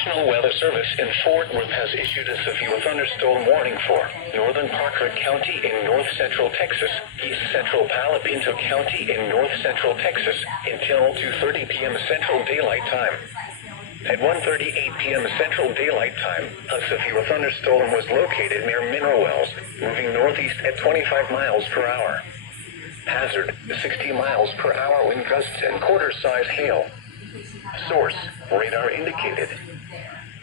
National Weather Service in Fort Worth has issued a severe thunderstorm warning for northern Parker County in north-central Texas, east-central Palo Pinto County in north-central Texas until 2:30 p.m. Central Daylight Time. At 1:38 p.m. Central Daylight Time, a severe thunderstorm was located near Mineral Wells, moving northeast at 25 miles per hour. Hazard, 60 miles per hour wind gusts and quarter-size hail. Source, radar indicated.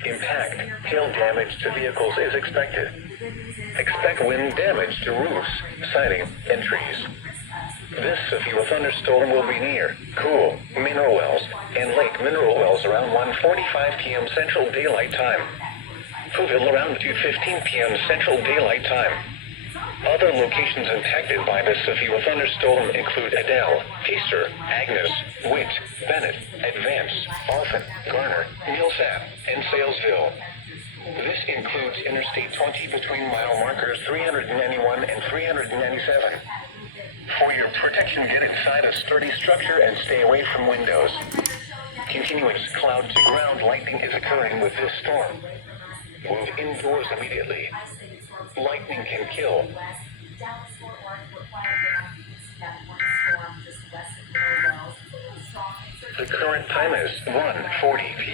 Impact, hail damage to vehicles is expected. Expect wind damage to roofs, siding, and trees. This severe thunderstorm will be near Cool, Mineral Wells, and Lake Mineral Wells around 1:45 p.m. Central Daylight Time. Fouville around 2:15 p.m. Central Daylight Time. Other locations impacted by this severe thunderstorm include Adele, Pacer, Agnes, Witt, Bennett, Advance, Orphan, Garner, Millsap, and Salesville. This includes Interstate 20 between mile markers 391 and 397. For your protection, get inside a sturdy structure and stay away from windows. Continuous cloud-to-ground lightning is occurring with this storm. Move indoors immediately. Lightning can kill. The current time is 1:40 p.m.